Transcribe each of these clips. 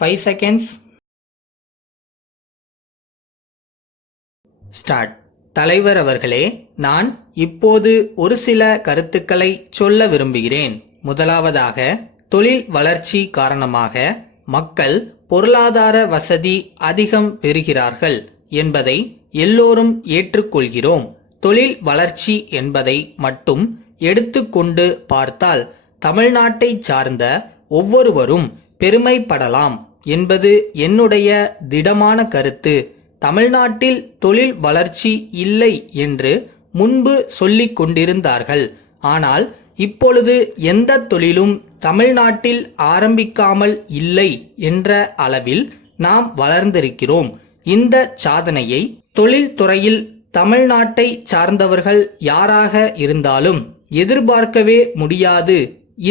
5 seconds. Start. தலைவர் அவர்களே, நான் இப்போது ஒரு சில கருத்துக்களை சொல்ல விரும்புகிறேன். முதலாவதாக, தொழில் வளர்ச்சி காரணமாக மக்கள் பொருளாதார வசதி அதிகம் பெறுகிறார்கள் என்பதை எல்லோரும் ஏற்றுக்கொள்கிறோம். தொழில் வளர்ச்சி என்பதை மட்டும் எடுத்துக்கொண்டு பார்த்தால் தமிழ்நாட்டை சார்ந்த ஒவ்வொருவரும் பெருமைப்படலாம் என்பது என்னுடைய திடமான கருத்து. தமிழ்நாட்டில் தொழில் வளர்ச்சி இல்லை என்று முன்பு சொல்லிக் கொண்டிருந்தார்கள். ஆனால் இப்பொழுது எந்த தொழிலும் தமிழ்நாட்டில் ஆரம்பிக்காமல் இல்லை என்ற அளவில் நாம் வளர்ந்திருக்கிறோம். இந்த சாதனையை தொழில்துறையில் தமிழ்நாட்டை சார்ந்தவர்கள் யாராக இருந்தாலும் எதிர்பார்க்கவே முடியாது.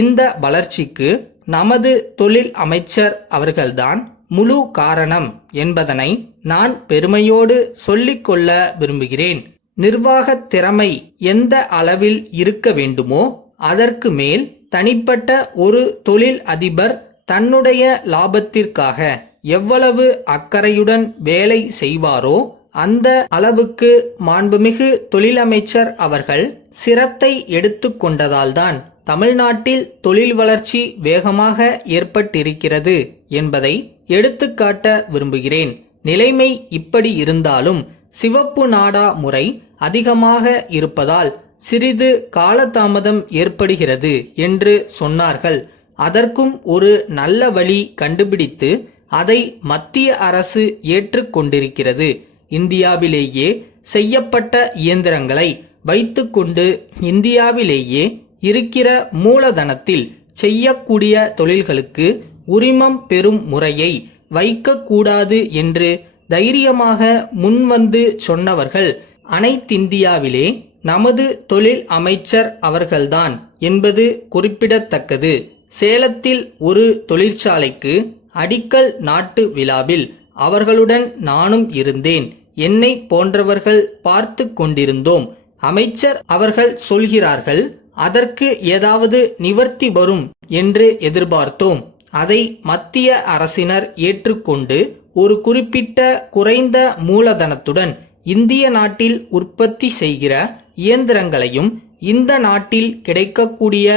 இந்த வளர்ச்சிக்கு நமது தொழில் அமைச்சர் அவர்கள்தான் முழு காரணம் என்பதனை நான் பெருமையோடு சொல்லிக்கொள்ள விரும்புகிறேன். நிர்வாக திறமை எந்த அளவில் இருக்க வேண்டுமோ அதற்கு மேல் தனிப்பட்ட ஒரு தொழில் அதிபர் தன்னுடைய லாபத்திற்காக எவ்வளவு அக்கறையுடன் வேலை செய்வாரோ அந்த அளவுக்கு மாண்புமிகு தொழிலமைச்சர் அவர்கள் சிரத்தை எடுத்து கொண்டதால்தான் தமிழ்நாட்டில் தொழில் வளர்ச்சி வேகமாக ஏற்பட்டிருக்கிறது என்பதை எடுத்துக்காட்ட விரும்புகிறேன். நிலைமை இப்படி இருந்தாலும் சிவப்பு நாடா முறை அதிகமாக இருப்பதால் சிறிது காலதாமதம் ஏற்படுகிறது என்று சொன்னார்கள். அதற்கும் ஒரு நல்ல வழி கண்டுபிடித்து அதை மத்திய அரசு ஏற்றுக்கொண்டிருக்கிறது. இந்தியாவிலேயே செய்யப்பட்ட இயந்திரங்களை வைத்துக்கொண்டு இந்தியாவிலேயே இருக்கிற மூலதனத்தில் செய்யக்கூடிய தொழில்களுக்கு உரிமம் பெறும் முறையை வைக்கக்கூடாது என்று தைரியமாக முன்வந்து சொன்னவர்கள் அனைத்திந்தியாவிலே நமது தொழில் அமைச்சர் அவர்கள்தான் என்பது குறிப்பிடத்தக்கது. சேலத்தில் ஒரு தொழிற்சாலைக்கு அடிக்கல் நாட்டு விழாவில் அவர்களுடன் நானும் இருந்தேன். என்னை போன்றவர்கள் பார்த்து கொண்டிருந்தோம். அமைச்சர் அவர்கள் சொல்கிறார்கள், அதற்கு ஏதாவது நிவர்த்தி வரும் என்று எதிர்பார்த்தோம். அதை மத்திய அரசினர் ஏற்றுக்கொண்டு ஒரு குறிப்பிட்ட குறைந்த மூலதனத்துடன் இந்திய நாட்டில் உற்பத்தி செய்கிற இயந்திரங்களையும் இந்த நாட்டில் கிடைக்கக்கூடிய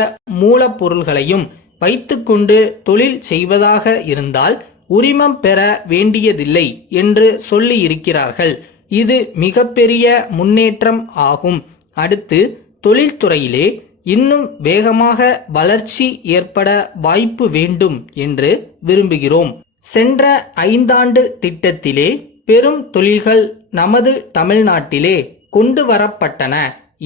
மூலப்பொருள்களையும் வைத்துக்கொண்டு தொழில் செய்வதாக இருந்தால் உரிமம் பெற வேண்டியதில்லை என்று சொல்லி இருக்கிறார்கள். இது மிகப்பெரிய முன்னேற்றம் ஆகும். அடுத்து, தொழில்துறையிலே இன்னும் வேகமாக வளர்ச்சி ஏற்பட வாய்ப்பு வேண்டும் என்று விரும்புகிறோம். சென்ற 5 ஆண்டு திட்டத்திலே பெரும் தொழில்கள் நமது தமிழ்நாட்டிலே கொண்டு வரப்பட்டன.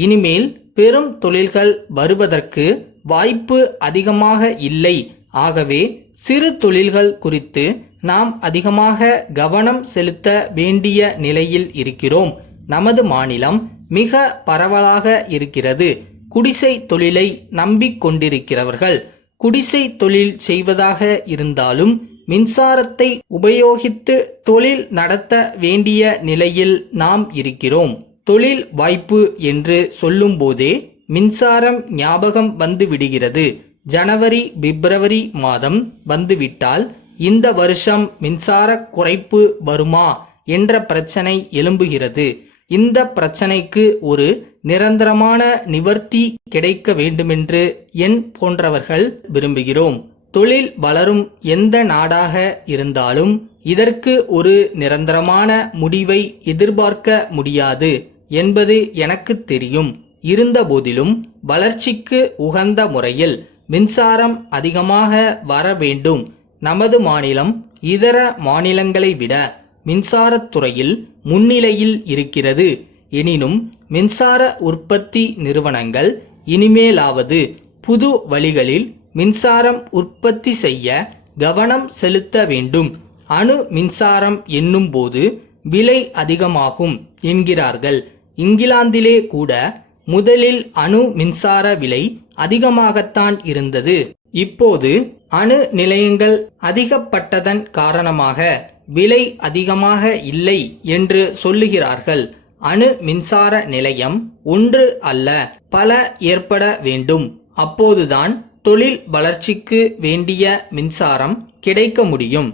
இனிமேல் பெரும் தொழில்கள் வருவதற்கு வாய்ப்பு அதிகமாக இல்லை. ஆகவே சிறு தொழில்கள் குறித்து நாம் அதிகமாக கவனம் செலுத்த வேண்டிய நிலையில் இருக்கிறோம். நமது மாநிலம் மிக பரவலாக இருக்கிறது. குடிசை தொழிலை நம்பிக்கொண்டிருக்கிறவர்கள் குடிசை தொழில் செய்வதாக இருந்தாலும் மின்சாரத்தை உபயோகித்து தொழில் நடத்த வேண்டிய நிலையில் நாம் இருக்கிறோம். தொழில் வாய்ப்பு என்று சொல்லும்போதே மின்சாரம் ஞாபகம் வந்து விடுகிறது. ஜனவரி பிப்ரவரி மாதம் வந்துவிட்டால் இந்த வருஷம் மின்சார குறைப்பு வருமா என்ற பிரச்சனை எழும்புகிறது. இந்த பிரச்சனைக்கு ஒரு நிரந்தரமான நிவர்த்தி கிடைக்க வேண்டுமென்று என் போன்றவர்கள் விரும்புகிறோம். தொழில் வளரும் எந்த நாடாக இருந்தாலும் இதற்கு ஒரு நிரந்தரமான முடிவை எதிர்பார்க்க முடியாது என்பது எனக்கு தெரியும். இருந்தபோதிலும் வளர்ச்சிக்கு உகந்த முறையில் மின்சாரம் அதிகமாக வர வேண்டும். நமது மாநிலம் இதர மாநிலங்களை விட மின்சாரத்துறையில் முன்னிலையில் இருக்கிறது. எனினும் மின்சார உற்பத்தி நிறுவனங்கள் இனிமேலாவது புது வழிகளில் மின்சாரம் உற்பத்தி செய்ய கவனம் செலுத்த வேண்டும். அணு மின்சாரம் என்னும் போது விலை அதிகமாகும் என்கிறார்கள். இங்கிலாந்திலே கூட முதலில் அணு மின்சார விலை அதிகமாகத்தான் இருந்தது. இப்போது அணு நிலையங்கள் அதிகப்பட்டதன் காரணமாக விலை அதிகமாக இல்லை என்று சொல்லுகிறார்கள். அணு மின்சார நிலையம் ஒன்று அல்ல, பல ஏற்பட வேண்டும். அப்போதுதான் தொழில் வளர்ச்சிக்கு வேண்டிய மின்சாரம் கிடைக்க முடியும்.